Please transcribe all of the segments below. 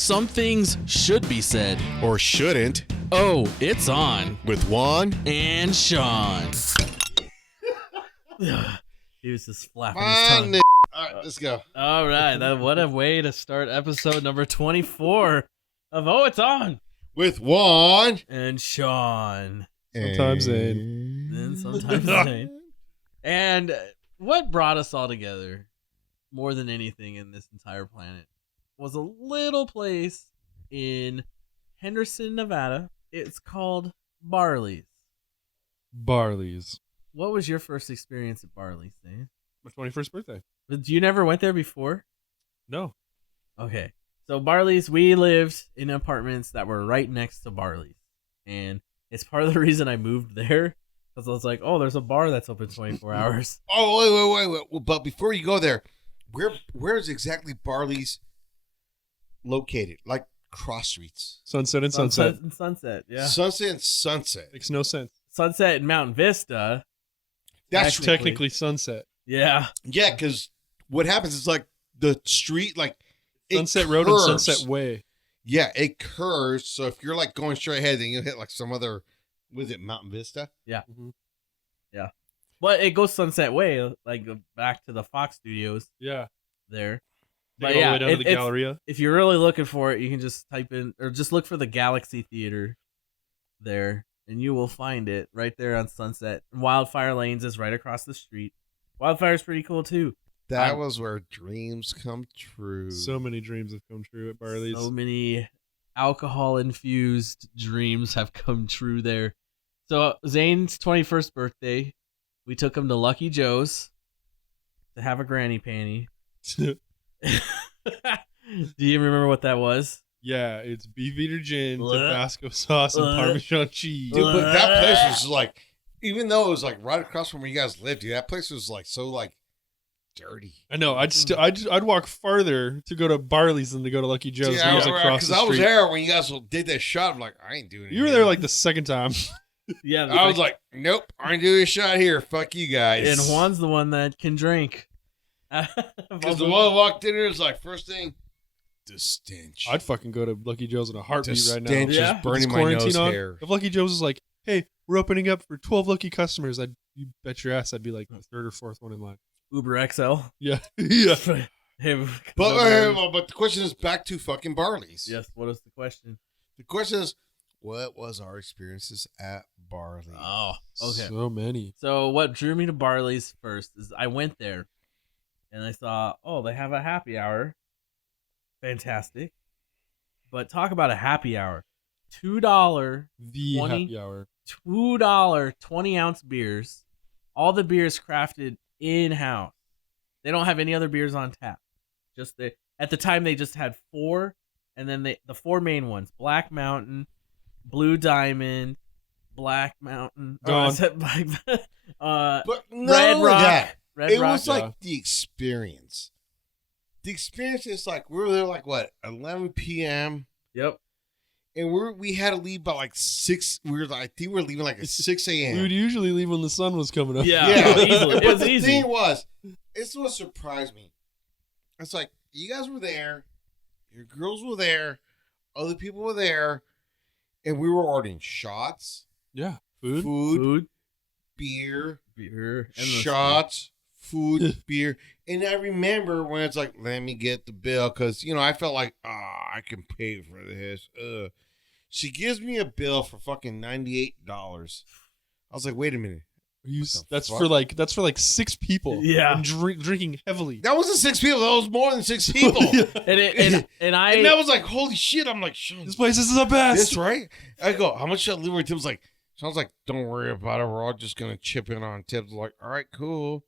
Some things should be said. Or shouldn't. Oh, it's on. With Juan And Sean. He was just flapping his tongue. All right, let's go. All right. What a way to start episode number 24 of Oh, It's On. With Juan. And Sean. Sometimes Zane. And sometimes Zane. And what brought us all together more than anything in this entire planet was a little place in Henderson, Nevada. It's called Barley's. Barley's. What was your first experience at Barley's, Zane? My 21st birthday. But you never went there before? No. Okay. So Barley's, we lived in apartments that were right next to Barley's. And it's part of the reason I moved there. Because I was like, oh, there's a bar that's open 24 hours. Oh, wait. Well, but before you go there, where is exactly Barley's located? Like cross streets. Sunset and Sunset. And Sunset, yeah. Sunset and Sunset. Makes no sense. Sunset and Mountain Vista. That's Technically Sunset. Yeah. Yeah, because what happens is like the street, like Sunset Road and Sunset Way. Yeah, it curves. So if you're like going straight ahead, then you'll hit like some other, was it Mountain Vista? Yeah. Mm-hmm. Yeah. But it goes Sunset Way, like back to the Fox Studios. Yeah. There. But all the way down to the Galleria. If you're really looking for it, you can just type in, or just look for the Galaxy Theater there, and you will find it right there on Sunset. Wildfire Lanes is right across the street. Wildfire's pretty cool, too. That was where dreams come true. So many dreams have come true at Barley's. So many alcohol-infused dreams have come true there. So Zane's 21st birthday, we took him to Lucky Joe's to have a granny panty. Do you remember what that was? Yeah, it's beef eater gin, Tabasco sauce, and Parmesan cheese. Dude, but that place was like, even though it was like right across from where you guys lived, dude, that place was like so like dirty. I know. I'd walk farther to go to Barley's than to go to Lucky Joe's. Yeah, across the because I was street. there when you guys did that shot. I'm like, I ain't doing it. You were there like the second time. Yeah, I was like, nope, I ain't doing a shot here. Fuck you guys. And Juan's the one that can drink. Because the one who walked in here is like, first thing, the stench. I'd fucking go to Lucky Joe's in a heartbeat right now. The stench is burning my nose hair. If Lucky Joe's is like, hey, we're opening up for 12 lucky customers, you bet your ass I'd be like the third or fourth one in line. Uber XL. Yeah. Yeah. But the question is back to fucking Barley's. Yes, what is the question? The question is, what was our experiences at Barley's? Oh, okay. So many. So what drew me to Barley's first is I went there and I saw, oh, they have a happy hour. Fantastic. But talk about a happy hour. $2 happy hour. $2 20-ounce beers. All the beers crafted in-house. They don't have any other beers on tap. At the time they just had 4, and then the 4 main ones: Black Mountain, Blue Diamond, Black Mountain. Gone. But Red Rock. It was like the experience. The experience is like, we were there like, what, 11 p.m.? Yep. And we had to leave by like 6. I think we were leaving like at 6 a.m. We would usually leave when the sun was coming up. Yeah. Easily. It was the easy. thing was, this what surprised me. It's like, you guys were there, your girls were there, other people were there, and we were ordering shots. Yeah. Food. Beer. And Shots. Food. Beer. And I remember when it's like, let me get the bill, because, I felt like, I can pay for this. She gives me a bill for fucking $98. I was like, wait a minute. That's for like 6 people. Yeah. And drinking heavily. That wasn't 6 people. That was more than 6 people. and I was like, holy shit. I'm like, this place is the best. This right? I go, how much should I leave? Tim's like, sounds like, don't worry about it. We're all just gonna chip in on tips. I'm like, all right, cool.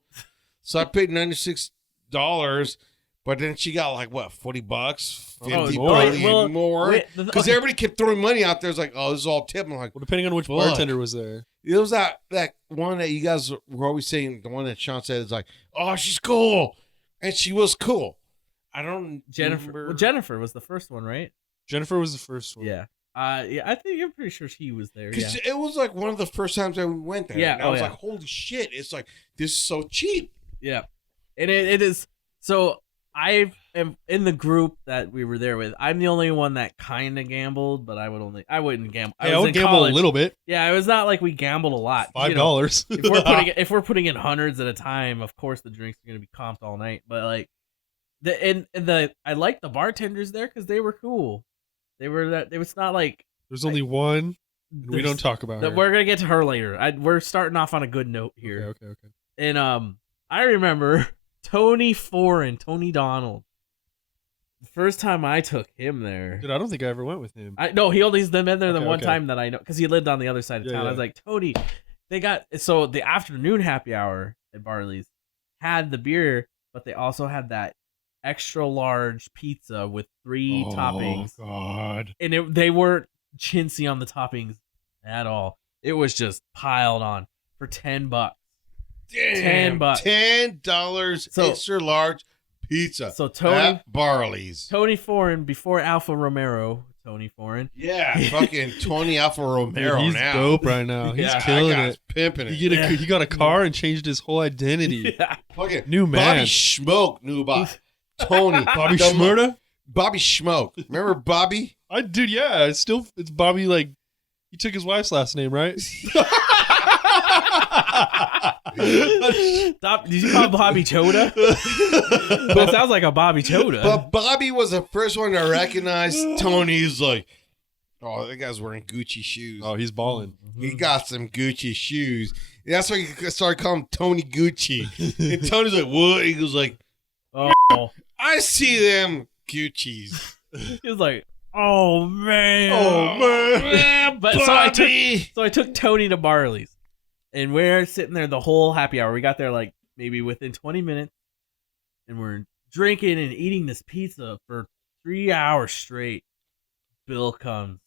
So I paid $96, but then she got like what, $40, 50, more. more. Because everybody kept throwing money out there. It's like, oh, this is all tip. I'm like, well, depending on which bartender was there. It was that one that you guys were always saying, the one that Sean said is like, oh, she's cool. And she was cool. I don't Jennifer. remember. Well, Jennifer was the first one, right? Jennifer was the first one. Yeah. I think you're pretty sure she was there. Because yeah. it was like one of the first times that we went there. Yeah. And I was like, holy shit. It's like, this is so cheap. Yeah. And it is. So I am in the group that we were there with. I'm the only one that kind of gambled, but I wouldn't gamble. Hey, I was would in gamble college. a little bit. Yeah, it was not like we gambled a lot. $5. If we're putting in hundreds at a time, of course the drinks are gonna be comped all night. But like I like the bartenders there because they were cool. They were that. It was not like There's only one. And we don't talk about her. We're gonna get to her later. We're starting off on a good note here. Okay. And I remember Tony Donald. The first time I took him there. Dude, I don't think I ever went with him. He only's been there the one Okay. time that I know because he lived on the other side of town. Yeah. I was like, Tony, they got so the afternoon happy hour at Barley's had the beer, but they also had that extra large pizza with 3 toppings. Oh God! And they weren't chintzy on the toppings at all. It was just piled on for $10. Damn, $10. $10 So- extra large pizza. So Tony at Barley's. Foreign before Alfa Romero. Tony Foreign. Yeah, fucking Tony Alfa Romero Dude, he's now. dope right now. He's Yeah, killing that guy's it. pimping it. He got a car and changed his whole identity. Yeah. Fucking New man. Bobby Schmoke knew about Tony. Bobby The- Schmurda? Bobby Schmoke. Remember Bobby? Yeah. It's Bobby. Like he took his wife's last name, right? Stop. Did you call Bobby Choda? That sounds like a Bobby Choda. But Bobby was the first one to recognize Tony's like, oh, that guy's wearing Gucci shoes. Oh, he's balling. He got some Gucci shoes. That's why he started calling him Tony Gucci. And Tony's like, what? He goes like, Oh, I see them Gucci's. he was like, oh man, man. But Bobby. so I took Tony to Barley's, and we're sitting there the whole happy hour. We got there like maybe within 20 minutes, and we're drinking and eating this pizza for 3 hours straight. Bill comes.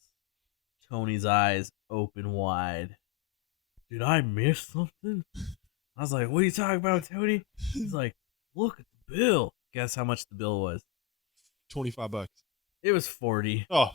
Tony's eyes open wide. Did I miss something? I was like, what are you talking about, Tony? He's like, look at the bill. Guess how much the bill was? $25. It was 40. Oh,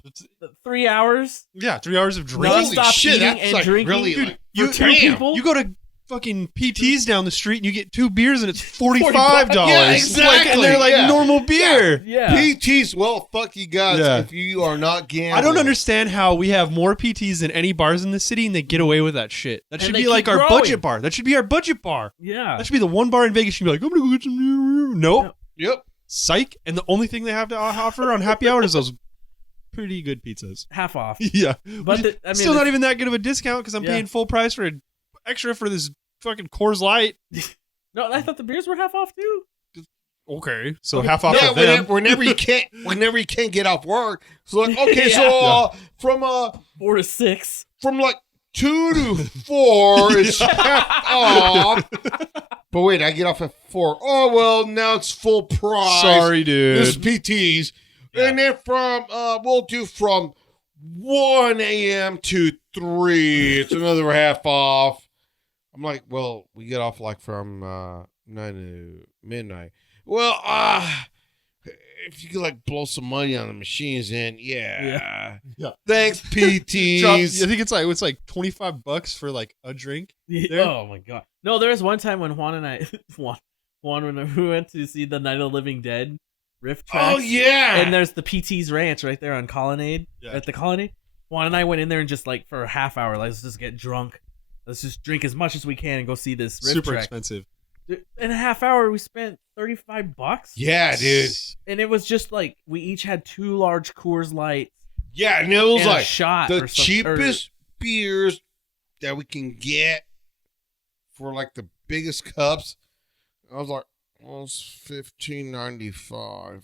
3 hours? yeah. 3 hours of drinking. Holy Non-stop shit, eating that's and like drinking. really Dude, like, you- for 2 damn. people? You go to fucking PT's down the street and you get 2 beers and it's $45. Yeah, exactly, and they're like yeah. normal beer. Yeah. PTs, well, fuck you guys Yeah. if you are not gambling. I don't understand how we have more PTs than any bars in the city and they get away with that shit. That And should they be like keep our growing. budget bar. That should be our budget bar. Yeah. That should be the one bar in Vegas. You can be like, I'm gonna go get some beer. Nope. Yep. Psych. And the only thing they have to offer on happy hour is those pretty good pizzas. Half off. Yeah. But Still not even that good of a discount because I'm Yeah. paying full price for an extra for this fucking Coors Light. No, I thought the beers were half off too. Okay. So half off Yeah, of them. whenever you can't get off work. So like, okay, Yeah. so from 4 to 6. like 2 to 4 it's half off. But wait, I get off at 4. Oh well, now it's full price. Sorry, This is dude. PTs. Yeah. And then we'll do from 1 a.m. to 3. It's another half off. I'm like, well, we get off like from 9 to midnight. Well, if you could like blow some money on the machines, then yeah. Thanks, PTs. Drop, I think it's like $25 for like a drink. There? Oh my god. No, there was one time when Juan and I when we went to see the Night of the Living Dead riff tracks. Oh yeah. And there's the PT's Ranch right there on Colonnade. Yeah. At the Colonnade. Juan and I went in there and just like for a half hour, like, let's just get drunk. Let's just drink as much as we can and go see this riff Super track. expensive. Dude, in a half hour, we spent $35. Yeah, dude. And it was just like we each had 2 large Coors Lights Yeah, and it was and a like shot. the or some- cheapest beers that we can get for like the biggest cups. I was like, well, it's $15.95.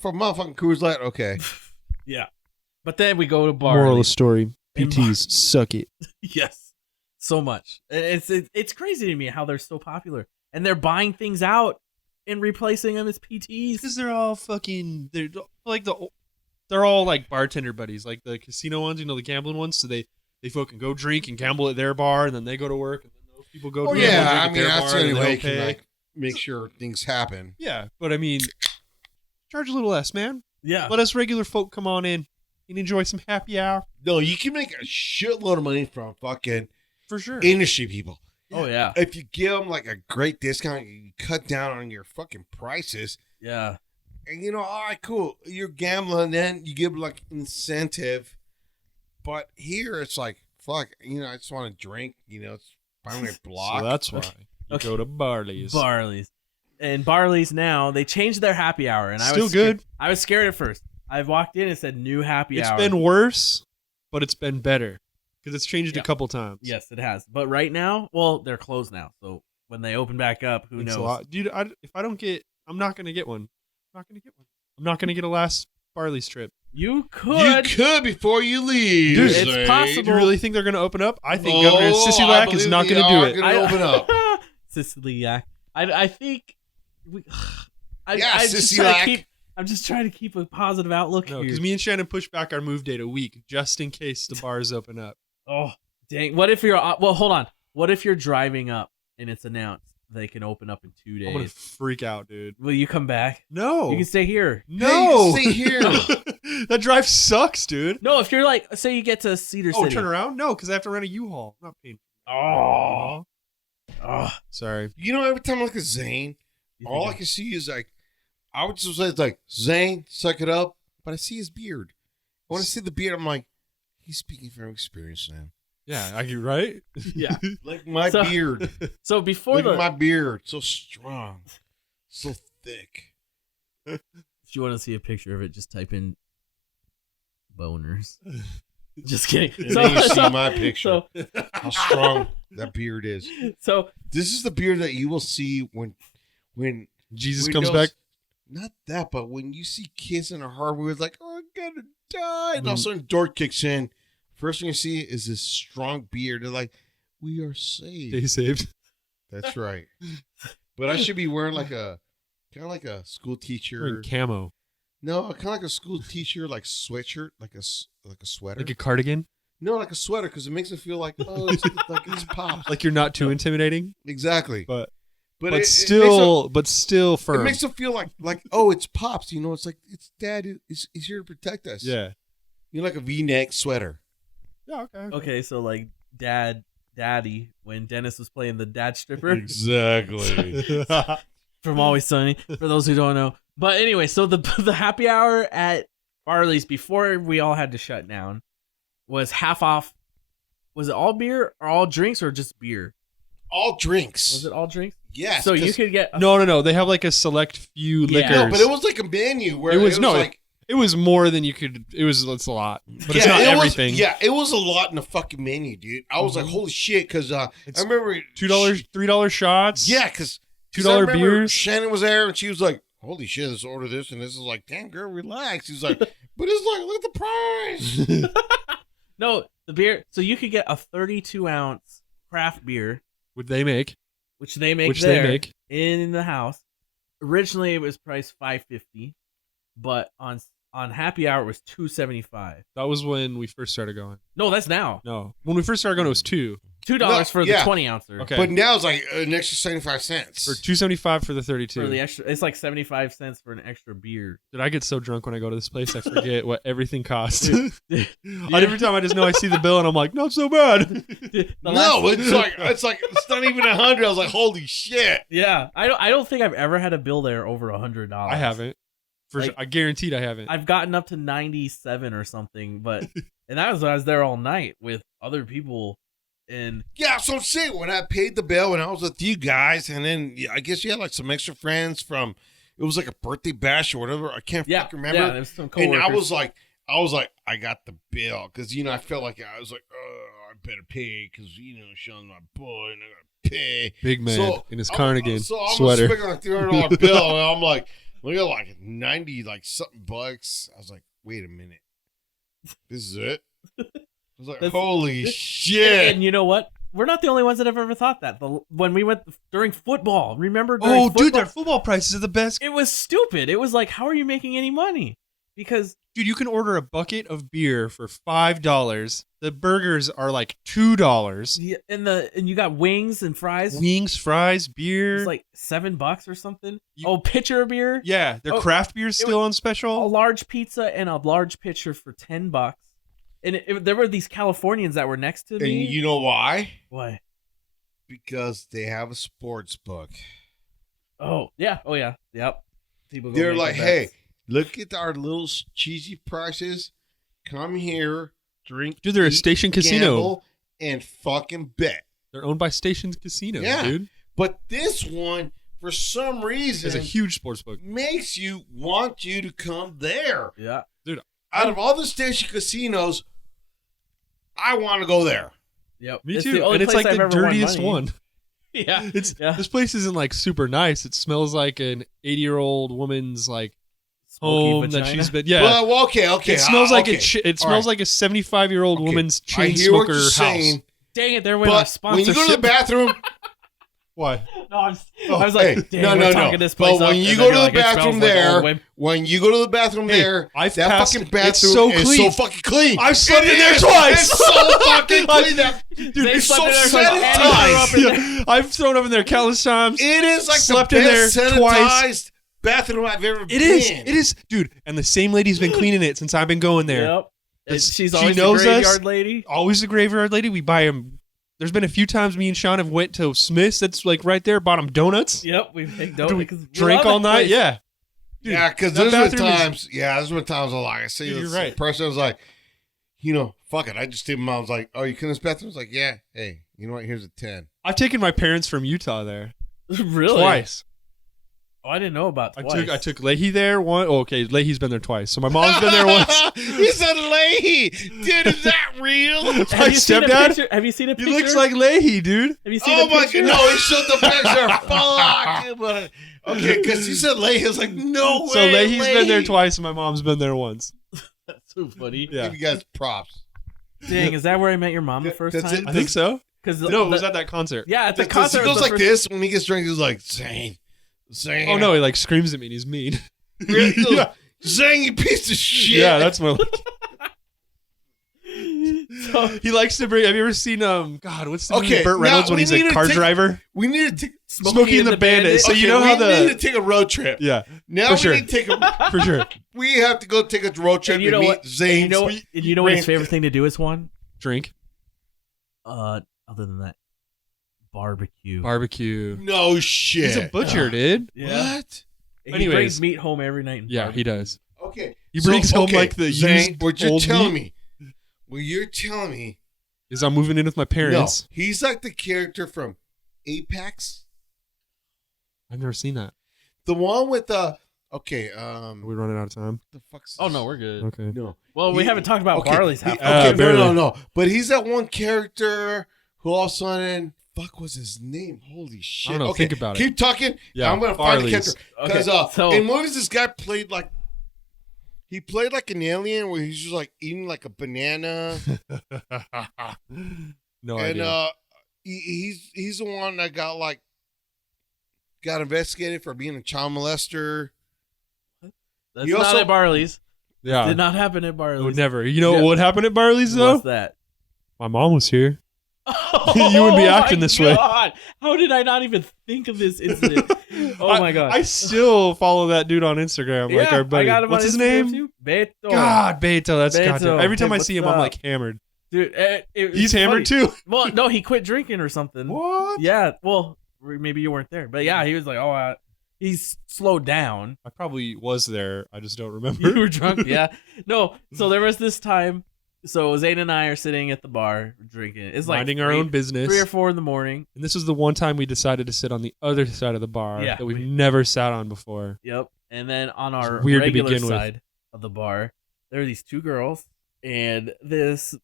For motherfucking Coors Light, okay. Yeah. But then we go to Barley. Moral of the story: And PTs suck it. Yes, so much. It's crazy to me how they're so popular, and they're buying things out and replacing them as PTs. Because they're all fucking. They're all like bartender buddies, like the casino ones, the gambling ones. So they fucking go drink and gamble at their bar, and then they go to work, and then those people go. Oh gamble yeah, and I drink mean at their that's bar, the and only they way you don't can pay. like make sure things happen. Yeah, but I mean, charge a little less, man. Yeah, Let us regular folk come on in and enjoy some happy hour No, you can make a shitload of money from fucking for sure. industry people. oh yeah, If you give them like a great discount, you cut down on your fucking prices. Yeah. And you know, all right, cool. You're gambling, then you give like incentive. But here it's like, fuck, you know, I just want to drink. You know, it's buy me a block. So that's why you Okay. go to Barley's. Barley's. And Barley's now, they changed their happy hour. And Still good. I was scared at first. I walked in and said new happy hour. It's been worse, but it's been better because it's changed a couple times. Yes, it has. But right now, well, they're closed now. So when they open back up, who It's knows? a lot. Dude, if I don't get, I'm not going to get one. I'm not going to get a last Barley's trip. You could. You could before you leave. Dude, it's Zane. possible. Do you really think they're going to open up? I think Governor Sisulak is not going to do it. Gonna open up. Siciliac. I think. I'm Sisulak. just trying to keep a positive outlook No, here. because me and Shannon pushed back our move date a week just in case the bars open up. Oh, dang. What if you're. Well, hold on. What if you're driving up and it's announced they can open up in 2 days? I'm going to freak out, dude. Will you come back? No. You can stay here. No. Hey, stay here. That drive sucks, dude. No, if you're like, say you get to Cedar Oh, City. turn around? No, because I have to rent a U-Haul. I'm not paying. Oh. Oh. Sorry. You know, every time I look at Zane, all I can see is like, I would just say it's like, Zane, suck it up. But I see his beard. When I see the beard, I'm like, he's speaking from experience now. Yeah, you're right. Yeah. Like my So- beard. So before Look the. at my beard. So strong. So thick. If you want to see a picture of it, just type in boners. Just kidding. And then you see my picture. So, How strong that beard is. so This is the beard that you will see when Jesus when comes those- back. Not that, but when you see kids in a hardware, it's like, oh, I'm gonna die. And all of a sudden, door kicks in. First thing you see is this strong beard. They're like, we are saved. Stay saved. That's right. But I should be wearing like a kind of like a school teacher. Wearing camo. No, kind of like a school teacher, like sweatshirt, like a sweater. Like a cardigan. No, like a sweater, because it makes it feel like, oh, it's like it's pops. Like you're not too intimidating, Exactly. but But still it firm. makes it feel like oh, it's pops. You know, it's like it's dad is here to protect us. Yeah. You know, like a V-neck sweater. Yeah, okay. okay, so like daddy, when Dennis was playing the dad stripper Exactly. from Always Sunny, for those who don't know. But anyway, so the happy hour at Barley's before we all had to shut down was half off. Was it all beer or all drinks or just beer? All drinks. Was it all drinks? Yes. So you 'cause- could get No. They have like a select few Yeah. liquors. No, but it was like a menu where It was like it was more than you could. It's a lot, but it's yeah, not it was- everything. yeah, it was a lot in the fucking menu, dude. I was like, holy shit, because I It's remember $2, $3 shots. Yeah, because $2 beers. Shannon was there and she was like, holy shit, let's order this. And this is like, damn, girl, relax. He's like, but it's like, look at the price. no the beer. So you could get a 32-ounce craft beer, Would they make? which they make Which there they make. in the house. Originally, it was priced $5.50, but on happy hour it was $2.75. That was when we first started going. No, that's now No, when we first started going, it was $2 $2 for the yeah. 20-ouncer. Okay. But now it's like an extra 75 cents. for $2.75 for the 32. For the extra, it's like 75 cents for an extra beer. Dude, I get so drunk when I go to this place, I forget what everything costs. Every time I just know I see the bill and I'm like, not so bad. No, it's not even 100. I was like, holy shit. Yeah, I don't think I've ever had a bill there over $100. I haven't. For Like- sure. I guaranteed I haven't. I've gotten up to 97 or something, but and that was when I was there all night with other people. And Yeah, so I'm saying when I paid the bill when I was with you guys, and then I guess you had like some extra friends from, it was like a birthday bash or whatever. I can't yeah, fucking remember. yeah, there's some And coworkers. I was like, I got the bill because I felt like I was like, oh, I better pay because Sean's my boy and I gotta pay. Big man So, in his cardigan So I'm sweater. expecting a $300 bill, and I'm like, look at like 90 like something bucks. I was like, wait a minute, this is it. I was like, That's- holy shit. And you know what? We're not the only ones that have ever thought that. When we went during football, remember? During Oh, football, dude, their football prices are the best. it was stupid. It was like, how are you making any money? Because Dude, you can order a bucket of beer for $5. The burgers are like $2. and you got wings and fries. Wings, fries, beer. It's like $7 or something. You- Pitcher of beer. Yeah, their Oh, craft beer's it still on A special. large pizza and a large pitcher for $10. And there were these Californians that were next to And me. you know why? Why? Because they have a sports book. Oh yeah. Oh yeah. Yep. People go They're make like, their hey, bets. look at our little cheesy prices. Come here, drink. Dude, they're a eat, station casino. gamble, and fucking bet. They're owned by Station Casinos, Yeah. dude. But this one, for some reason, It's a huge sports book. makes you want you to come there. Yeah. Out of all the station casinos, I want to go there. Yep. Me It's too. the only And it's place like I've the ever won dirtiest money. one. Yeah. It's Yeah. This place isn't like super nice. It smells like an 80-year-old woman's like Smoky home that vagina. she's been. Well, okay. It smells like okay. it All smells right. like a 75-year-old Okay. woman's I chain hear what smoker you're house. saying, Dang it, there went our but sponsorship. when you go to the bathroom, Why? No, I was like, hey, dang, no, we're no, talking no. this place But up, when you and go then to you're the like, it bathroom smells like there, old women. when you go to the bathroom Hey, there, I've that passed fucking it. bathroom It's so is clean. so fucking clean. I've slept It in there is. twice. It's so fucking clean. Dude, Dude, they it's slept so in there, it's like sanitized. Annie threw up in there. Yeah, I've thrown up in there countless times. It is like Slept the in there best sanitized twice. bathroom I've ever been. It is, dude. And the same lady's been cleaning it since I've been going there. Yep. And It's- she's she always knows the us. graveyard lady. Always the graveyard lady. We buy him. There's been a few times me and Sean have went to Smith's. That's like right there. Bought him donuts. Yep, we make Do we donuts. drink all night? Yeah. Dude, Yeah, because that there's been bathroom is- times. There's been times I'm like, I see You're this right. person was like, fuck it. I just did. I was like, oh, you clean this bathroom? I was like, yeah. Hey, you know what? Here's a 10. I've taken my parents from Utah there Really? twice. Oh, I didn't know about twice. I took Leahy there one. Oh, okay, Leahy's been there twice. So my mom's been there once. He said Leahy. Dude, is that real? My Have you seen a stepdad? picture? Have you seen a He picture? looks like Leahy, dude. Have you seen Oh a my picture? god, no, he showed the picture. Fuck. But, okay, because you said Leahy. I was like, no way. So Leahy's been there Leahy. twice, and my mom's been there once. That's so funny. Yeah, Give you guys props. Dang, is that where I met your mom the first That's time? it. I think so. Because No, it was at that concert. yeah, at the Because concert. he goes the like first- this when he gets drunk. He's like, Zane. Oh no, he like screams at me and he's mean. Yeah. Zane, you piece of shit. Yeah, that's my. So, He likes to bring. Have you ever seen God? What's the movie Okay, with Burt now Reynolds when we he's need a to car take- driver? We need to take. Smokey and the Bandit. So you know we how need to the take a road trip. yeah Now For we sure. need to take a. for sure We have to go take a road trip and you and know meet what? Zane. And you know what his Ran- favorite thing to do is one. drink Other than that, barbecue. barbecue. No shit. He's a butcher, dude. Yeah. What? He Anyways. brings meat home every night. and Yeah, barbecue. he does. Okay. He brings home like the Zane, used what you're old telling meat. me. What you're telling me. Is I'm moving in with my No, parents. he's like the character from Apex. I've never seen that. The one with the. Okay. Are we running out of time? The fuck's Oh no, we're good. Okay. No. Well, we He- haven't talked about okay, Barley's he- half. okay, barely. no. But he's that one character who all of a sudden, fuck, was his name? Holy shit! I don't know, Okay, think about it. keep talking. Yeah, I'm gonna find the Barley's. character because Okay, so- in movies this guy played like he played like an alien where he's just like eating like a banana, No and idea. he's the one that got investigated for being a child molester. That's he not also- at Barley's. Yeah. Did not happen at I Barley's. would never. You know Yeah. what happened at Barley's though? What's that? My mom was here. Oh, You wouldn't be my acting this way. God. How did I not even think of this incident? Oh my god! I still follow that dude on Instagram, like Yeah, our buddy. I got him What's on his Instagram name? too. Beto. God, Beto. That's Beto. goddamn. Every time Hey, I see him, what's I'm up? like hammered. Dude, He's hammered too. Well, no, he quit drinking or something. What? Yeah, well, maybe you weren't there, but yeah, he was like, oh, he's slowed down. I probably was there. I just don't You remember. were drunk, yeah. No, so there was this time. So Zane and I are sitting at the bar drinking. It's like Minding our own business. 3 or 4 in the morning. And this was the one time we decided to sit on the other side of the bar Yeah, that we've we- never sat on before. Yep. And then on our It's weird to regular begin with. side of the bar, there are these 2 girls and this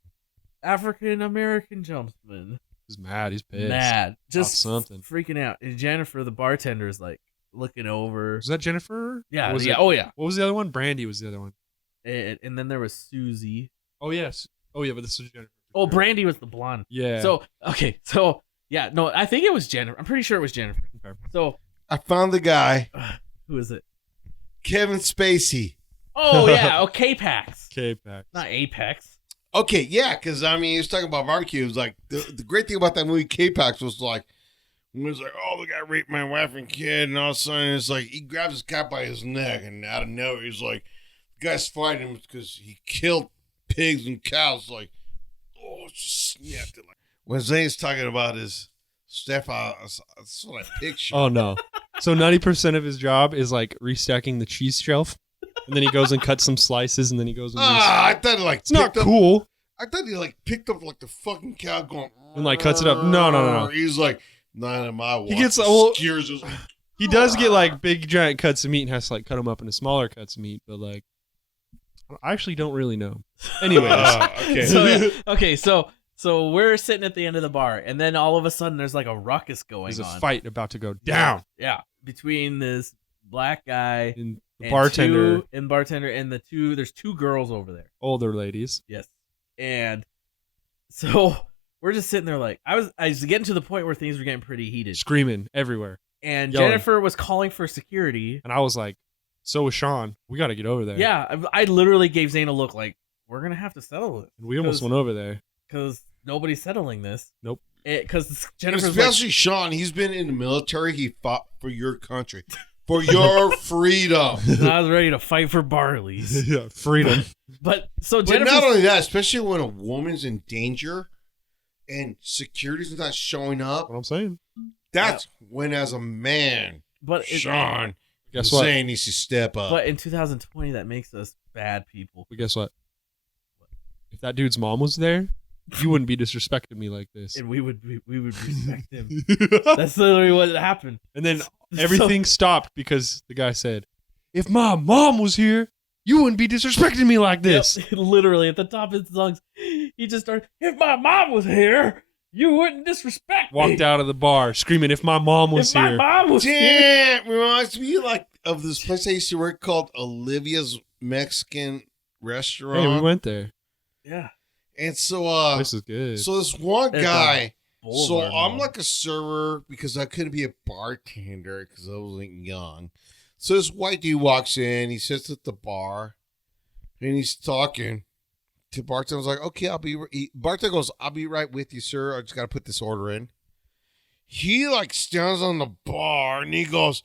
African American jumpsman. He's mad. He's pissed. Mad, just something. freaking out. And Jennifer, the bartender, is like looking over. Was that Jennifer? Yeah, Or was yeah. it- Oh yeah. What was the other one? Brandy was the other one. And then there was Susie. Oh yes. Oh yeah, but this is Jennifer. Oh, Brandy was the blonde. Yeah. So okay, so yeah, no, I think it was Jennifer. I'm pretty sure it was Jennifer. Okay. So I found the guy, who is it? Kevin Spacey. Oh yeah, okay, Pax, K-Pax. not Apex. Okay, yeah, because I mean, he was talking about barbecue. It was like the great thing about that movie, K-Pax, was like, when it was like, oh, the guy raped my wife and kid, and all of a sudden it's like he grabs this guy by his neck, and out of nowhere he's like, the guy's fighting him because he killed pigs and cows. Like, oh, just snapped it. Like when Zane's talking about his Steph, that's what I picture. Oh no. So 90% of his job is like restacking the cheese shelf, and then he goes and cuts some slices, and then he goes and I thought he like it's not picked up- cool. I thought he like picked up like the fucking cow going And, like, cuts it up. No. He's like, none of my watch. He gets well, skewers just he does get like big giant cuts of meat and has to like cut them up into smaller cuts of meat, but like I actually don't really know. Anyways, okay. So, yeah. Okay, so we're sitting at the end of the bar, and then all of a sudden there's like a ruckus going there's a on. fight about to go down. Yeah, between this black guy And the and bartender, bartender and the two. There's two girls over there. older ladies. Yes, and so we're just sitting there like I was getting to the point where things were getting pretty heated, Screaming everywhere. and yelling. Jennifer was calling for security. And I was like, so was Sean. We got to get over there. Yeah, I literally gave Zane a look like we're gonna have to settle it And we almost went over there. because nobody's settling this. Nope. Because And Jennifer's like, especially Sean, he's been in the military. He fought for your country, for your freedom. I was ready to fight for Barley's. Yeah, freedom. But so But Jennifer, not only that, especially when a woman's in danger and security's not showing up, What I'm saying. that's when, as a man, Sean Guess what? Hussein needs to step up. But in 2020, that makes us bad people. But guess what? If that dude's mom was there, you wouldn't be disrespecting me like this. And we would respect him. That's literally what happened. And then everything stopped because the guy said, if my mom was here, you wouldn't be disrespecting me like this. Yep, literally at the top of his lungs, he just started. If my mom was here, you wouldn't disrespect me. Walked out of the bar screaming, if my mom was If my here. mom was here. Damn, reminds me like of this place I used to work called Olivia's Mexican Restaurant. Hey, we went there. Yeah. And so This is good. so this one It's guy, so Boulevard, I'm man. like a server because I couldn't be a bartender because I wasn't young. So this white dude walks in, he sits at the bar, and he's talking to bartender. I was like, okay, bartender goes, I'll be right with you, sir. I just got to put this order in. He like stands on the bar and he goes,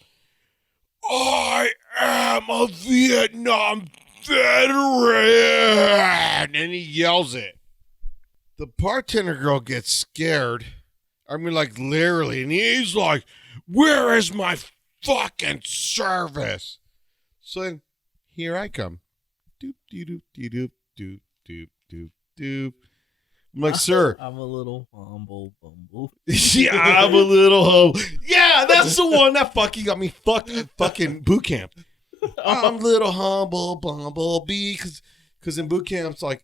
I am a Vietnam veteran. And he yells it. The bartender girl gets scared. I mean, like literally. And he's like, where is my fucking service? So then here I come. Doop, doop, doop, doop, doop, doop, doop, doop. I'm like, sir. I'm a little humble bumble. Yeah, I'm a little hoe. Yeah, that's the one that fucking got me fucked at fucking boot camp. I'm a little humble bumblebee because in boot camps, like,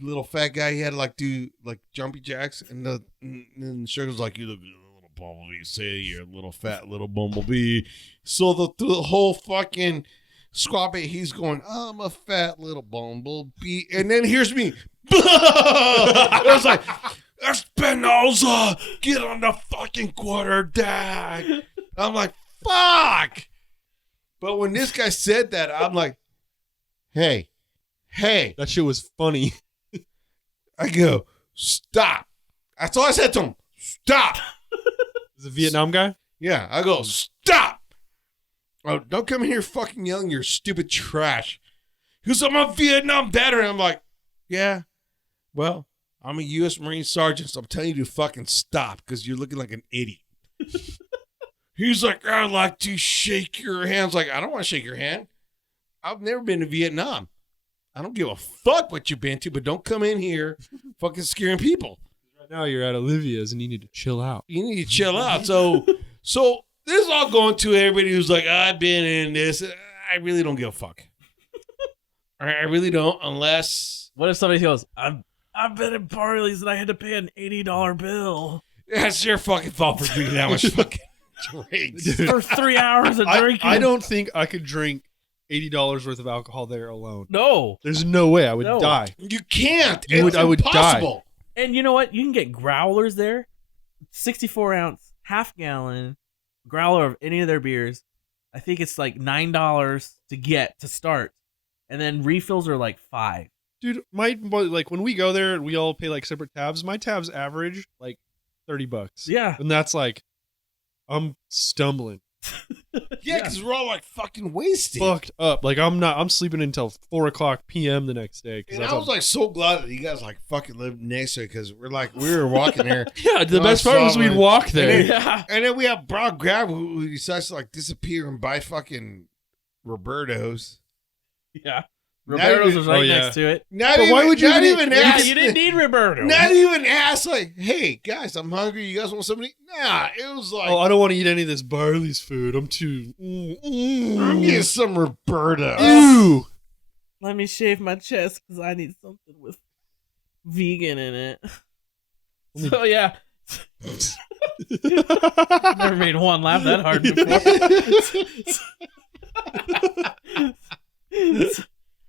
little fat guy, he had to like do like jumpy jacks, and the sugar's like, you look a little bumblebee, say you're a little fat little bumblebee. So the whole fucking squad bait, he's going, I'm a fat little bumblebee, and then here's me. I was like, Espinosa, get on the fucking quarterdeck. I'm like, fuck. But when this guy said that, I'm like, hey. that shit was funny. I go, stop. That's all I said to him. Stop. Is it a Vietnam guy? Yeah, I go, stop. Oh, don't come in here fucking yelling your stupid trash. He goes, I'm a Vietnam veteran. I'm like, yeah, well, I'm a U.S. Marine sergeant, so I'm telling you to fucking stop because you're looking like an idiot. He's like, I'd like to shake your hand. I was like, I don't want to shake your hand. I've never been to Vietnam. I don't give a fuck what you've been to, but don't come in here fucking scaring people. Right now you're at Olivia's and you need to chill out. You need to chill out. So this is all going to everybody who's like, I've been in this. I really don't give a fuck. I really don't, unless What if somebody goes, I've been in Barley's and I had to pay an $80 bill that's your fucking fault for drinking that much fucking drinks. for 3 hours of drinking? I don't think I could drink $80 worth of alcohol there alone. No. There's no way I would No. die. You can't. I would die. impossible. And you know what? You can get growlers there, 64 ounce, half gallon growler of any of their beers. I think it's like $9 to get to start, and then refills are like $5. Dude, like when we go there and we all pay like separate tabs, my tabs average like $30. Yeah, And that's like I'm stumbling Yeah, because we're all like fucking wasted. Fucked up. Like I'm sleeping until 4:00 p.m. the next day. And I was like so glad that you guys like fucking lived next to it because we were walking there. yeah, the best part was we'd walk there. And then we have Brock Grab who decides to like disappear and buy fucking Roberto's. Yeah. Roberto's was right yeah. next to it. Why would you even ask? You didn't need Roberto. Not even ask like, hey guys, I'm hungry. You guys want something? Nah, it was like, Oh, I don't want to eat any of this Barley's food. I'm too. I'm getting some Roberto. Ew. Let me shave my chest because I need something with vegan in it. So yeah. Never made Juan laugh that hard before.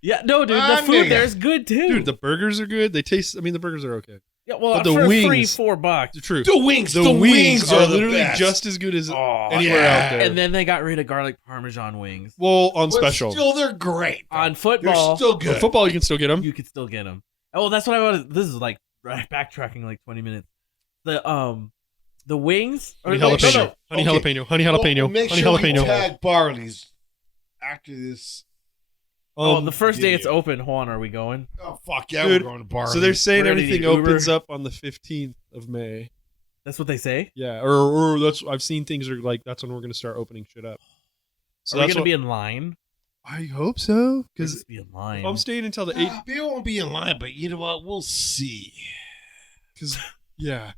Yeah, no, dude, the food there's good too. Dude, the burgers are good. They taste. I mean, the burgers are okay. Yeah, well, but the for wings, free $4. True. The wings are the literally best. just as good as anywhere yeah. out there. And then they got rid of garlic parmesan wings. Well, on But special. still, they're great. On football, They're still good. On football, you can still get them. you could still get them. Oh, that's what I wanted. This is like backtracking like 20 minutes. The wings. Honey no, jalapeno. no. Honey Okay. jalapeno. Honey jalapeno. Well, make honey sure jalapeno. we tag Barley's after this. Oh, the first day it's video. open. Juan, are we going? Oh fuck yeah, Dude, we're going to Barley. So they're saying We're gonna everything need Uber. opens up on the 15th of May. That's what they say. Yeah, or that's I've seen things are like that's when we're gonna start opening shit up. So Are we that's gonna what, be in line? I hope so because Just be in line. I'm staying until the 8th. They won't be in line, but you know what? We'll see. Because yeah,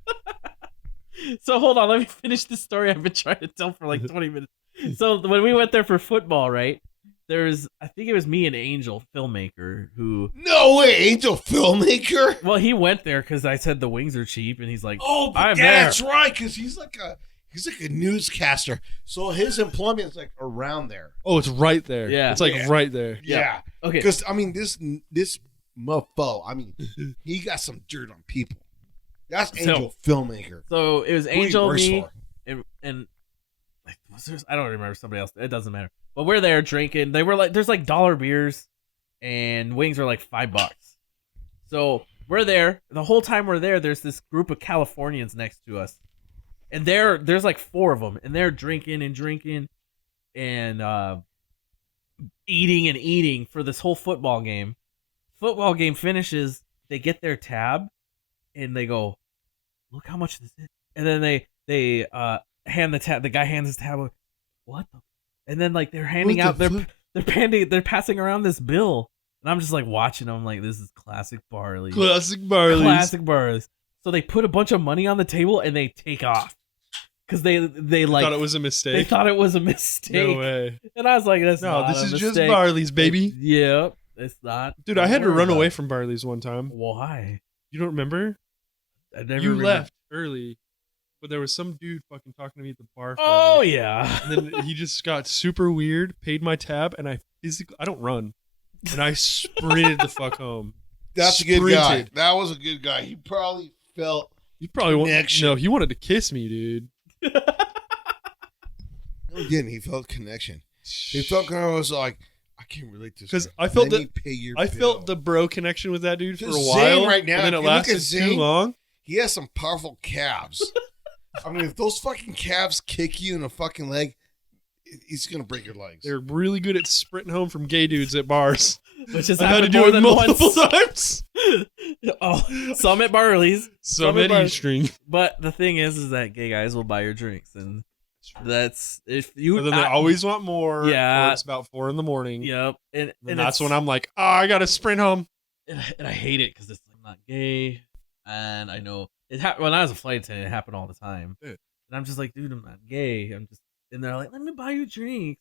So hold on, let me finish the story I've been trying to tell for like 20 minutes. So when we went there for football, right? I think it was me and Angel, filmmaker, who. No way, Angel filmmaker. Well, he went there because I said the wings are cheap, and he's like, Oh, but I'm that's there. right, because he's like a newscaster. So his employment is like around there. oh, it's right there. Yeah. it's like Yeah. right there. Yeah, Okay. because I mean this mofo. I mean, he got some dirt on people. That's Angel filmmaker. So it was Who he Angel, works me, for. and like, I don't remember somebody else. It doesn't matter. But we're there drinking. They were like, there's like dollar beers, and wings are like $5. So we're there. The whole time we're there, there's this group of Californians next to us, and there's like 4 of them, and they're drinking and eating for this whole football game. Football game finishes. They get their tab, and they go, "Look how much this is." And then they hand the tab. The guy hands his tab. What the? And then like they're handing out they're passing around this bill, and I'm just like watching them like this is classic Barley. Classic Barley. Classic Barley's. So they put a bunch of money on the table and they take off because they like thought it was a mistake. they thought it was a mistake. No way. And I was like, "That's No, not this a is mistake. just Barley's, baby. Yep, it's not." Dude, I had to Don't run worry away about from Barley's one time. it. Why? You don't remember? I never You remember. left early, but there was some dude fucking talking to me at the bar. Oh forever. yeah. And then he just got super weird, paid my tab, and I don't run. And I sprinted the fuck home. That's a good guy. Sprinted. That was a good guy. He probably felt. You probably won't. Connection. No, he wanted to kiss me, dude. No, he didn't. He felt connection. He felt kind of was like, I can't relate to this. 'Cause guy. I felt Let that- me pay your I bill. felt the bro connection with that dude for a Zane while. right now, and then if it you look at lasted too Zane- long. He has some powerful calves. I mean, if those fucking calves kick you in the fucking leg, he's gonna break your legs. They're really good at sprinting home from gay dudes at bars. Which has I've had to happened do more it than multiple once. times. Oh, some at Barley's. Some at at E-string. But the thing is that gay guys will buy your drinks, and that's if you. And then they always want more. Yeah. or it's about 4 a.m. Yep, and that's it's- when I'm like, I gotta sprint home. and I hate it because it's not gay, and I know it happened when I was a flight attendant. It happened all the time, Yeah. and I'm just like, dude, I'm not gay. I'm just, and they're like, let me buy you drinks,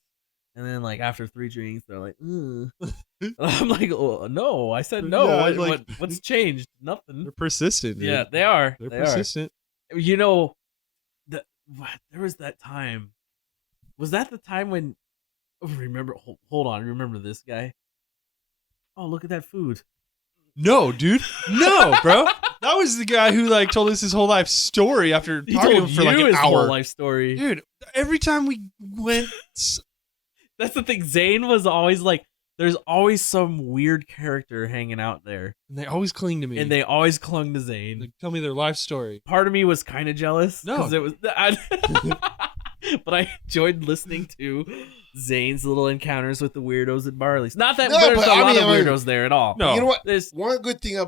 and then like after 3 drinks, they're like, I'm like, oh, no, I said no. Yeah, What's changed? Nothing. They're persistent. Dude. Yeah, they are. They're They persistent. are. You know, there was that time. Was that the time when? Oh, remember? Hold on. Remember this guy? Oh, look at that food. No, dude. No, bro. That was the guy who like told us his whole life story after He talking to told him for like you an his whole hour. life story. Dude, every time we went, That's the thing. Zane was always like, there's always some weird character hanging out there, they always cling to me. and they always clung to Zane. like, tell me their life story. Part of me was kind of jealous. No. 'cause it was but I enjoyed listening to Zane's little encounters with the weirdos at Barley's. Not that No, there's but a I lot mean, of I mean, weirdos there at all. No. You know what? There's One good thing I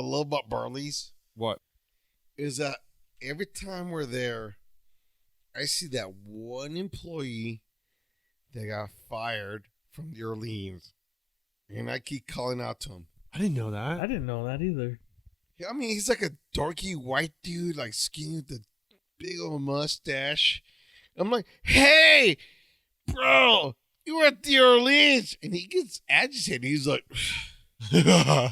love about Barley's What? is that every time we're there, I see that one employee that got fired from the Orleans, and I keep calling out to him. I didn't know I that. didn't know that either. Yeah, I mean, he's like a dorky white dude, like skinny with a big old mustache. I'm like, hey, bro, you were at the Orleans. And he gets agitated. He's like,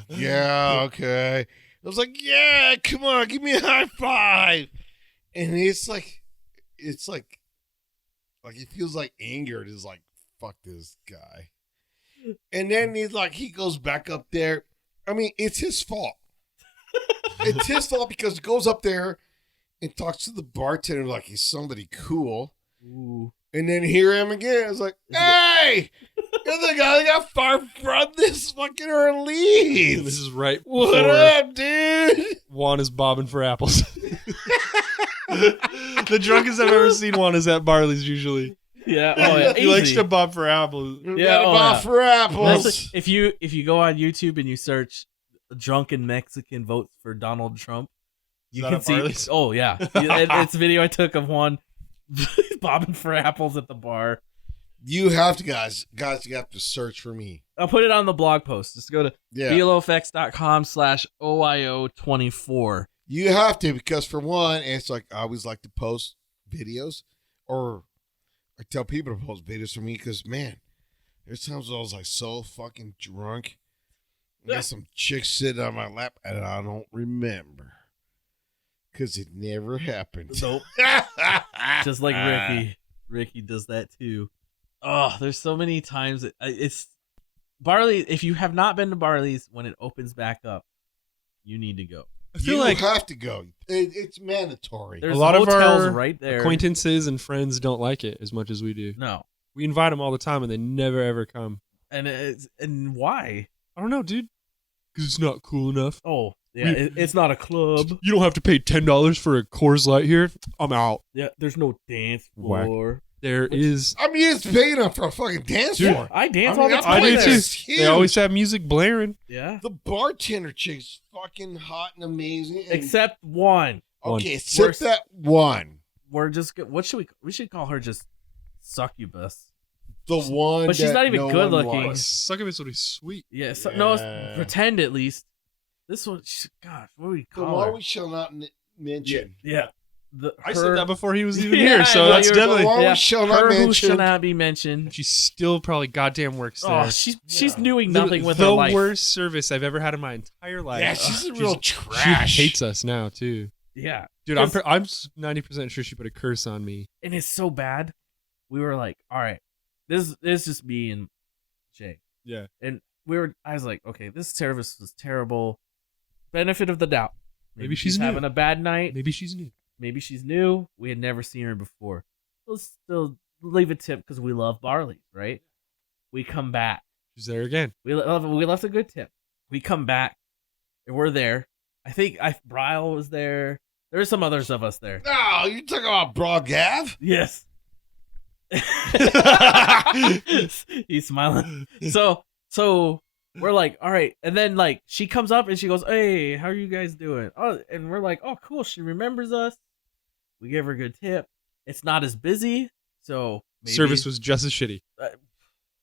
yeah, okay. I was like, yeah, come on, give me a high five. And it's like he feels like angered. He's like, fuck this guy. And then he goes back up there. I mean, it's his fault. It's his fault because he goes up there and talks to the bartender like he's somebody cool. Ooh. And then hear him again. It's like, hey, you're the guy that got fired from this fucking Orleans. This is right. What before up, dude? Juan is bobbing for apples. The drunkest I've ever seen Juan is at Barley's usually. Yeah, oh yeah, He likes easy. to bob for apples. Yeah, Yeah, oh, yeah. for apples. That's- if you go on YouTube and you search "drunken Mexican votes for Donald Trump," you that can at see. Barley's? Oh yeah, it's a video I took of one bobbing for apples at the bar. You have to, guys, you have to search for me. I'll put it on the blog post. Just go to Yeah. blowfx.com/OIO24. You have to, because for one, it's like I always like to post videos, or I tell people to post videos for me because, man, there's times I was like so fucking drunk. I got some chick sitting on my lap and I don't remember because it never happened. Nope. Just like Ricky. Ricky does that too. Oh, there's so many times it's Barley. If you have not been to Barley's when it opens back up, you need to go. I feel You like have to go. It's mandatory. There's a lot of hotels our right there. acquaintances and friends don't like it as much as we do. No, We invite them all the time and they never ever come. and why? I don't know, dude. Because it's not cool enough. Oh, yeah, it's not a club. You don't have to pay $10 for a Coors Light here. I'm out. Yeah, there's no dance Whack. floor. There is. I mean, it's paying enough for a fucking dance Dude, floor. I dance I all mean, the that time. I do place there. too. is huge. They always have music blaring. Yeah, The bartender chick's fucking hot and amazing. And, except one. okay, Worst. except that one. We're just what should we should call her just succubus. The one, But she's that not even no good one looking. wants. Succubus would be sweet. Yeah, no, Yeah. pretend at least. This one, gosh, what do we The call one her? we shall not mention. Yeah, I said that before he was even Yeah, here, so I know that's you were- definitely. The one Yeah, we shall not her who mention. shall not be mentioned. She still probably goddamn works there. Oh, she's doing Literally nothing with the her life. worst service I've ever had in my entire life. Yeah, she's a Ugh, real trash. She hates us now too, Yeah, dude. I'm 90% sure she put a curse on me. and it's so bad. We were like, all right, this is just me and Jay, Yeah, and I was like, okay, this service was terrible. Benefit of the doubt. Maybe she's new. having a bad night. maybe she's new. Maybe she's new. We had never seen her before. Let's still leave a tip because we love Barley, right? We come back. She's there again. We left a good tip. We come back, and we're there. I think Bryle was there. There were some others of us there. No, you talking about Broad Gav? Yes. He's smiling. So we're like, all right. And then like she comes up and she goes, hey, how are you guys doing? Oh, and we're like, oh, cool. She remembers us. We give her a good tip. It's not as busy, so maybe Service was just as shitty.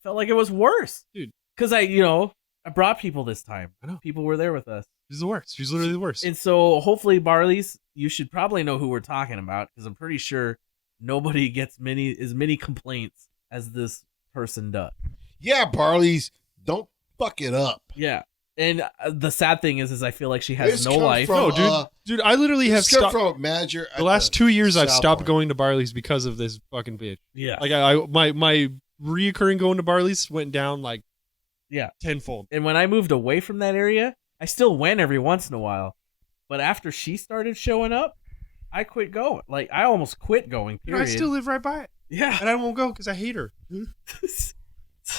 felt like it was worse, Dude. Because I brought people this time. I know. People were there with us, She's the worst. She's literally the worst. and so hopefully Barley's. You should probably know who we're talking about because I'm pretty sure nobody gets as many complaints as this person does. Yeah, Barley's. Don't fuck it up. Yeah, and the sad thing is I feel like she has This no comes life. from, No, dude, I literally have This comes stopped. from a manager. The last 2 years, I've South stopped Point. going to Barley's because of this fucking bitch. Yeah, Like my reoccurring going to Barley's went down like yeah. tenfold. And when I moved away from that area, I still went every once in a while. But after she started showing up, I quit going. Like I almost quit going. Dude, Period. I still live right by it, yeah. and I won't go because I hate her.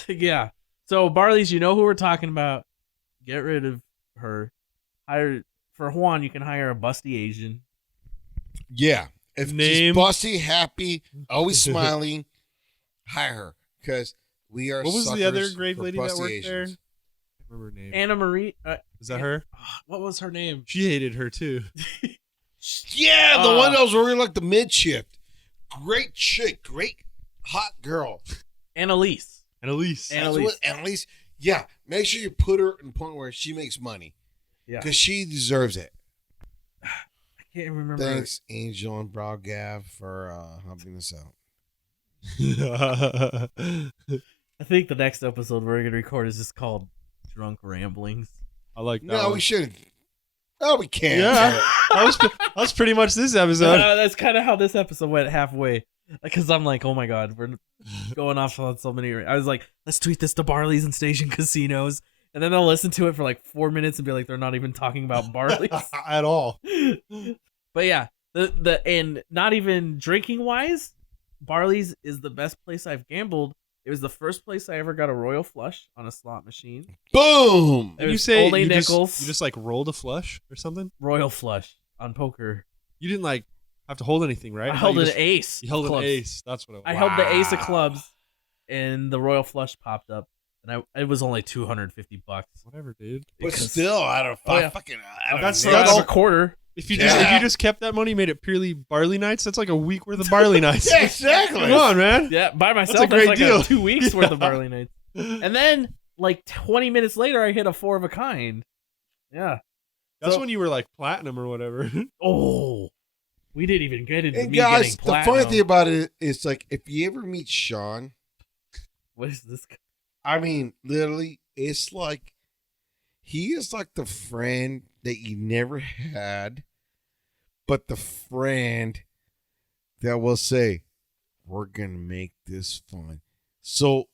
Yeah. So Barley's, you know who we're talking about. Get rid of her. Hire for Juan. You can hire a busty Asian. Yeah, If Name. she's bossy, happy, always smiling, hire her because we are. What was the other suckers grave for lady that bossy worked there? I Asians. can't remember her name. Anna Marie. Is that her? What was her name? She hated her too. Yeah, the one that was wearing like the mid shift. Great chick, great hot girl. Annalise. Annalise. Annalise. Yeah, make sure you put her in a point where she makes money. Yeah. Because she deserves it. I can't remember. Thanks, Angel and Brow Gav, for helping us out. I think the next episode we're going to record is just called Drunk Ramblings. I like that. No, one. we shouldn't. No, we can't. Yeah, that was pretty much this episode. That's kind of how this episode went halfway. Because I'm like, oh my God, we're going off on so many. I was like, let's tweet this to Barley's and station casinos. And then they'll listen to it for like 4 minutes and be like, they're not even talking about Barley's At all. But yeah, and not even drinking wise, Barley's is the best place I've gambled. It was the first place I ever got a royal flush on a slot machine. Boom! It You was say only you nickels. just like rolled a flush or something? Royal flush on poker. You didn't like have to hold anything, right? I held You an just- ace. You held of an clubs. ace. That's what it was. I held the ace of Wow. clubs, and the royal flush popped up, and it was only $250. Whatever, dude. But Because- still, out of five, yeah. fucking. That's- Out that's- of a quarter. If you Yeah. just kept that money, made it purely barley nights, that's like a week worth of barley nights. Yeah, exactly. Come on, man. Yeah, by myself, a great like deal. 2 weeks worth of Yeah. barley nights. And then, like 20 minutes later, I hit a 4 of a kind. Yeah. That's So- when you were like platinum or whatever. Oh, we didn't even get into And me guys, getting the platinum. funny thing about it is, like, if you ever meet Sean, What is this? I mean, literally, it's like he is like the friend that you never had, but the friend that will say, "We're gonna make this fun." So,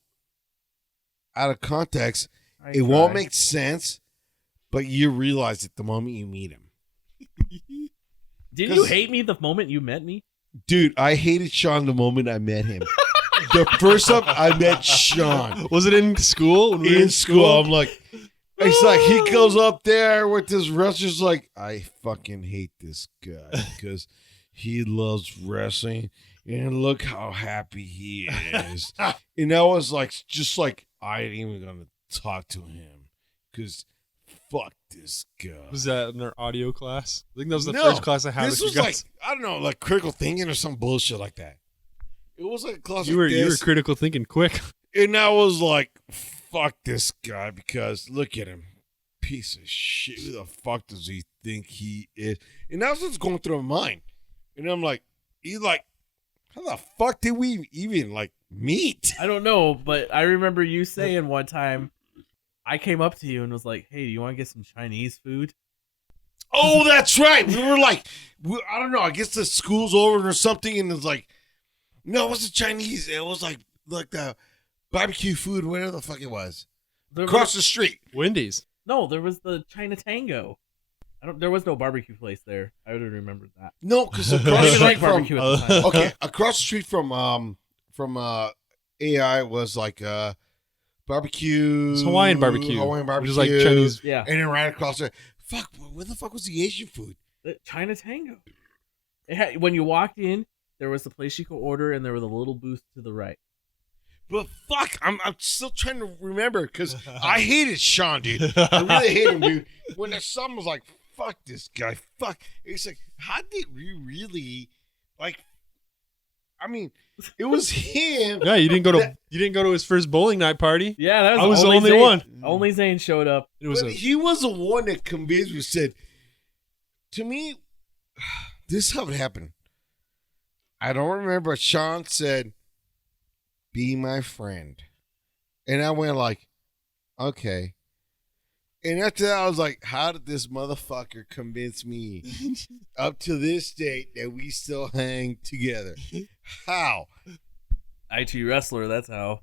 out of context, it won't make sense, but you realize it the moment you meet him. Didn't you hate me the moment you met me? Dude, I hated Sean the moment I met him. The first time I met Sean Was it in school? When we were in school, I'm like, it's like he goes up there with this wrestler's like, I fucking hate this guy because he loves wrestling and look how happy he is. And I was like, just like, I ain't even gonna talk to him because fuck this guy. Was that in our audio class? I think that was the No, first class I had. This with you was like, guys. I don't know, like critical thinking or some bullshit like that. It was like a class You were like you were this. critical thinking quick. And I was like, fuck this guy because look at him. Piece of shit. Who the fuck does he think he is? And that's what's going through my mind. And I'm like, he's like, how the fuck did we even like meet? I don't know, but I remember you saying one time, I came up to you and was like, hey, do you want to get some Chinese food? Oh, that's right. We were like, I don't know. I guess the school's over or something. And it's like, no, it wasn't Chinese. It was like the barbecue food, whatever the fuck it was. Across the street. Wendy's. No, there was the China Tango. There was no barbecue place there. I would have remembered that. No, because I across didn't the even street like from barbecue at the time. okay, across the street from AI was like barbecue. It's Hawaiian barbecue. Hawaiian barbecue. Which is like Chinese. Yeah, And then right across there. Fuck, where the fuck was the Asian food? the China Tango. It had, when you walked in, there was the place you could order, and there was a little booth to the right. But fuck, I'm still trying to remember because I hated Sean, dude. I really hate him, dude. When the son was like, fuck this guy, fuck. It's like, how did we really, like, I mean, it was him. Yeah, you didn't go to his first bowling night party. Yeah, that was I was the only Zane. one. Only Zane showed up. It was But he was the one that convinced me, said, to me, this is how it happened. I don't remember. Sean said, be my friend. And I went like, okay. And after that, I was like, how did this motherfucker convince me up to this date that we still hang together? How? IT wrestler, that's how.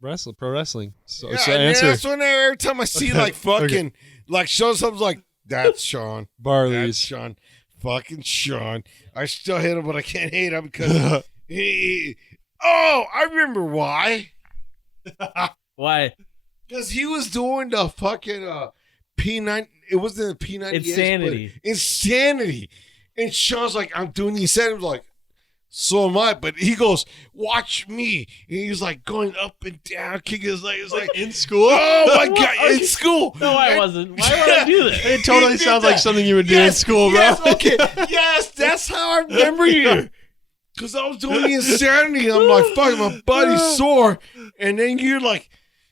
pro wrestling. So Yeah, it's the and answer. that's when every time I see like fucking, Okay. like shows up, like, that's Sean. That's Barley's. Sean. Fucking Sean. I still hate him, but I can't hate him because oh, I remember why. Why? Because he was doing the fucking P9. It wasn't the P90. Insanity. Insanity. And Sean's like, I'm doing these settings. Like, so am I. But he goes, watch me. And he's like going up and down, kicking his legs. Like in school? Oh my God, in school. No, I wasn't. Why would I do that? It totally sounds like something you would do in school, bro. Yes, okay. Yes, that's how I remember you. Because I was doing the insanity. I'm like, fuck, my body's sore. And then you're like,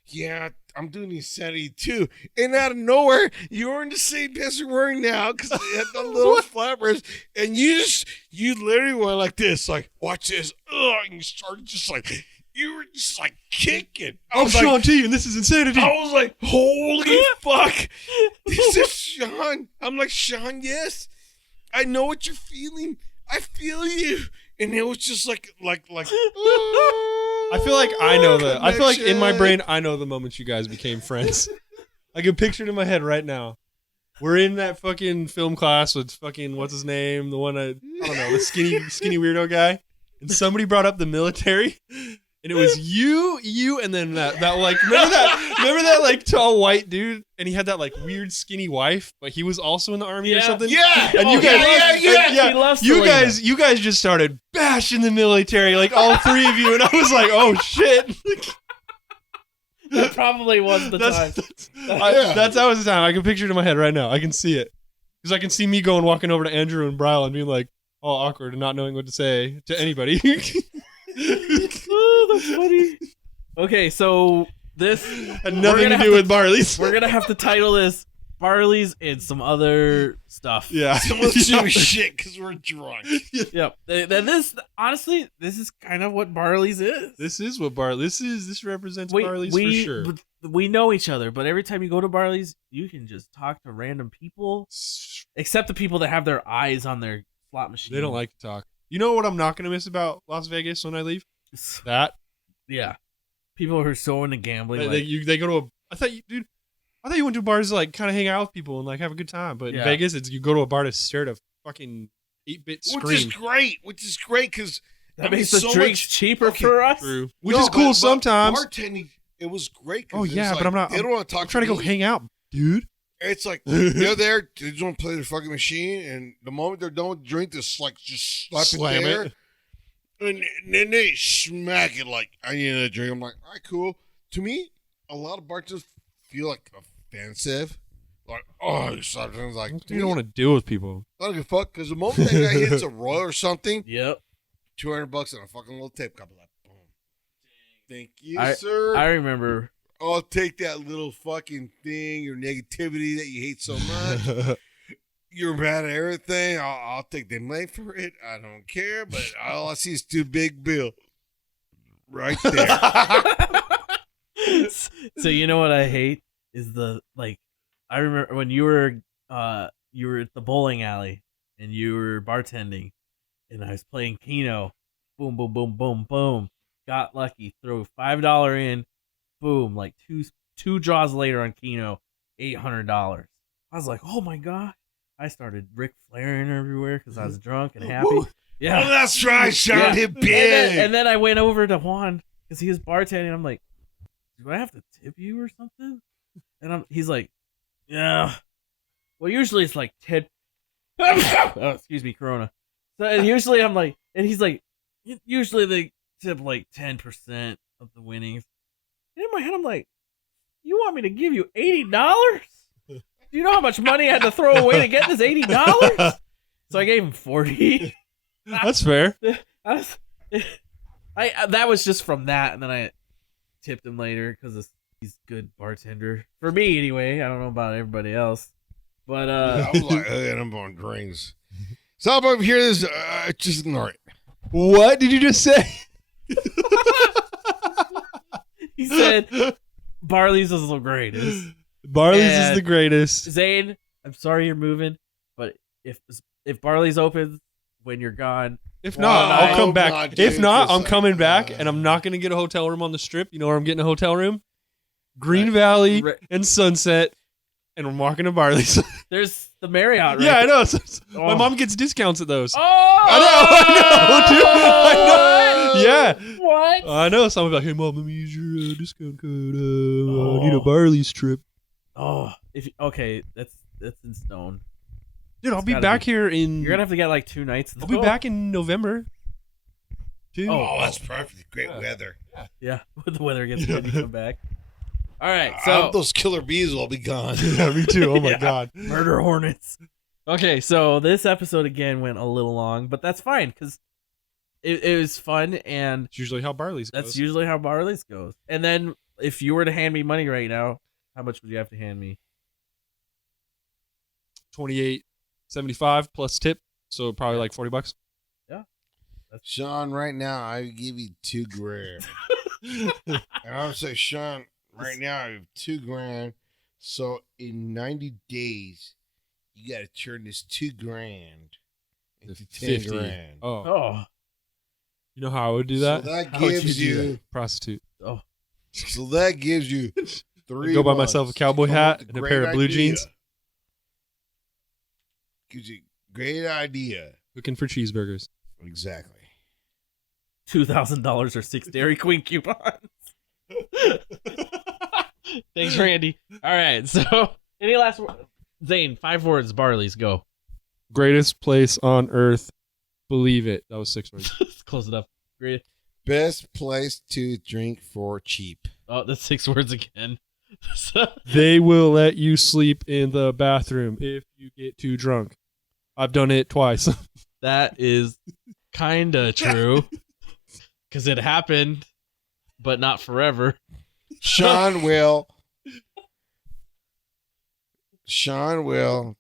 yeah, I'm doing the insanity too. And out of nowhere, you were in the same pants you're wearing now because they had the little flappers. And you literally went like this, like, watch this. Ugh, and you started just like, you were just like kicking. I'm Sean T, and this is insanity. I was like, holy fuck. This is Sean. I'm like, Sean, yes. I know what you're feeling. I feel you. And it was just like. I feel like I know the. I feel like in my brain I know the moments you guys became friends. I can picture it in my head right now. We're in that fucking film class with fucking what's his name, the one I don't know, the skinny weirdo guy, and somebody brought up the military, and it was you, and then that like remember that like tall white dude, and he had that like weird skinny wife, but he was also in the army or something. Yeah, and you guys, He loves you Selena. guys just started bashing the military, like all three of you, and I was like, oh shit. That probably was the time. That was the time. I can picture it in my head right now. I can see it. Because I can see me walking over to Andrew and Bryle and being like, all awkward and not knowing what to say to anybody. Oh, that's funny. Okay, so this had nothing to do with Barley's. We're going to have to title this Barley's and some other stuff. Yeah. Let's do shit because we're drunk. Yep. Then this, honestly, this is kind of what Barley's is. This is what Barley. This represents Barley's for sure. We know each other, but every time you go to Barley's, you can just talk to random people, except the people that have their eyes on their slot machine. They don't like to talk. You know what I'm not going to miss about Las Vegas when I leave? That. Yeah. People who are so into gambling. They go to a. I thought you went to bars to like kind of hang out with people and like have a good time. But in Vegas, you go to a bar to stare at a fucking 8-bit screen. Which is great because that makes the drinks cheaper for us. True. Which is cool sometimes. Bartending, it was great. Oh yeah, but I'm not. They don't want to talk. I'm trying to go hang out, dude. It's like they're there. They just want to play their fucking machine, and the moment they're done with the drink, just slam it. And then they smack it like, I need a drink. I'm like, all right, cool. To me, a lot of bartenders feel like offensive. Like, oh, something like you don't want to deal with people. I don't give a fuck because the moment that guy hits a roll or something, yep, $200 and a fucking little tip cup. Like, boom. Thank you, sir. I remember. I'll take that little fucking thing, your negativity that you hate so much. You're bad at everything. I'll take the blame for it. I don't care, but all I see is two big bill right there. So you know what I hate is I remember when you were at the bowling alley and you were bartending, and I was playing Keno. Boom, boom, boom, boom, boom. Got lucky. Throw $5 in. Boom. Like two draws later on Keno, $800. I was like, oh my god. I started Ric Flairing everywhere because I was drunk and happy. Woo. Yeah. Oh, that's right. Shot hit big. And then I went over to Juan because he was bartending. I'm like, do I have to tip you or something? And he's like, yeah. Well, usually it's like 10. Oh, excuse me, Corona. So and usually I'm like, and he's like, usually they tip like 10% of the winnings. And in my head, I'm like, you want me to give you $80? Do you know how much money I had to throw away to get this $80? So I gave him $40. That's fair. That was just from that, and then I tipped him later because he's a good bartender for me anyway. I don't know about everybody else, but I was like, I'm on drinks. So if I hear this, just ignore it. What did you just say? He said, "Barley's is the greatest." Barley's is the greatest. Zane, I'm sorry you're moving, but if Barley's open when you're gone, if not, I'll come back. God, if dude, not, I'm coming back, and I'm not going to get a hotel room on the Strip. You know where I'm getting a hotel room? Green Valley and Sunset, and I'm walking to Barley's. There's the Marriott, right? Yeah, I know. My mom gets discounts at those. Oh, I know, dude. I know. Yeah. What? I know. Someone like, hey, mom, let me use your discount code. I need a Barley's trip. Oh, okay, that's in stone. Dude, I'll It's be gotta back be. here in. You're gonna have to get like 2 nights. I'll be back in November. Dude. Oh, that's perfect. Great weather. Yeah, when the weather gets good, you come back. All right, so Those killer bees will be gone. Yeah, me too. Oh my Yeah. god. murder hornets. Okay, so this episode again went a little long, but that's fine because it was fun, and It's usually how Barley's goes. that's usually how Barley's goes. And then if you were to hand me money right now, how much would you have to hand me? $28.75 plus tip, so probably like $40. Sean, right now I give you $2,000. And I would say, Sean, right now I have $2,000. So in 90 days, you got to turn this $2,000 into 50. $10,000. Oh, Oh, you know how I would do that? So that How would gives you do you. Prostitute. oh, So that gives you 3. I'd go buy myself a months cowboy to come hat up with and a great pair of blue idea. jeans. Gives you a great idea. Looking for cheeseburgers. Exactly. $2,000 or 6 Dairy Queen coupons. Thanks, Randy. All right, so any last Zane? 5 words. Barley's go. Greatest place on earth. Believe it. That was 6 words. Close it up. Great. Best place to drink for cheap. Oh, that's 6 words again. So, They will let you sleep in the bathroom if you get too drunk. I've done it twice. that is kind of true because it happened, but not forever. Sean will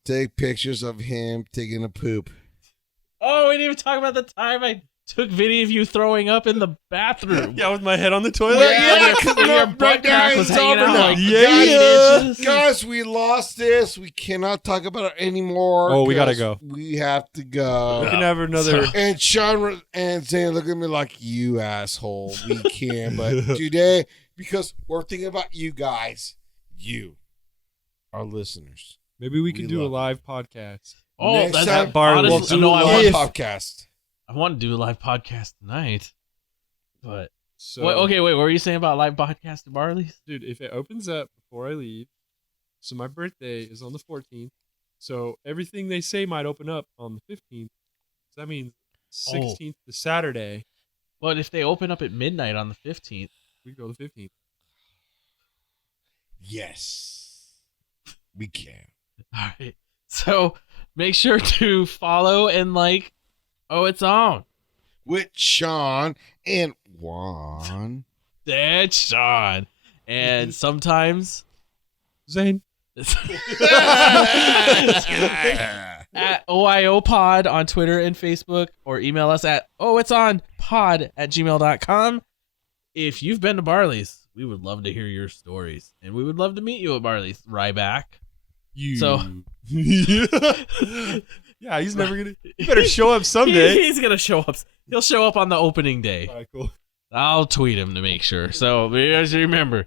take pictures of him taking a poop. Oh, we didn't even talk about the time I took video of you throwing up in the bathroom. Yeah, with my head on the toilet. Yeah, and your butt crack was it's hanging over out now. like Yeah. 9 inches. Guys, we lost this. We cannot talk about it anymore. Oh, we gotta 'cause go. We have to We go. can have another. And Sean and Zane look at me like, you asshole. We can. But today, because we're thinking about you guys, you, our listeners. Maybe we can We do a love live podcast. Oh, Next that's time, Barley. We'll honestly, do no, a I live want, podcast. I want to do a live podcast tonight. But So, okay, wait. What were you saying about live podcast at Barley's? dude, if it opens up before I leave, so my birthday is on the 14th, so everything they say might open up on the 15th. So that means 16th to Saturday, But if they open up at midnight on the 15th, we go the 15th. Yes. We can. all right. So make sure to follow and like. Oh, it's on. With Sean and Juan. That's Sean. And sometimes Zane. at OIO Pod on Twitter and Facebook, or email us at ohitsonpod@gmail.com. If you've been to Barley's, we would love to hear your stories, and we would love to meet you at Barley's. Ryback. You. So- Yeah, he's never gonna. You better show up someday. He's gonna show up. He'll show up on the opening day. All right, cool. I'll tweet him to make sure. So, as you remember,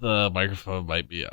the microphone might be out.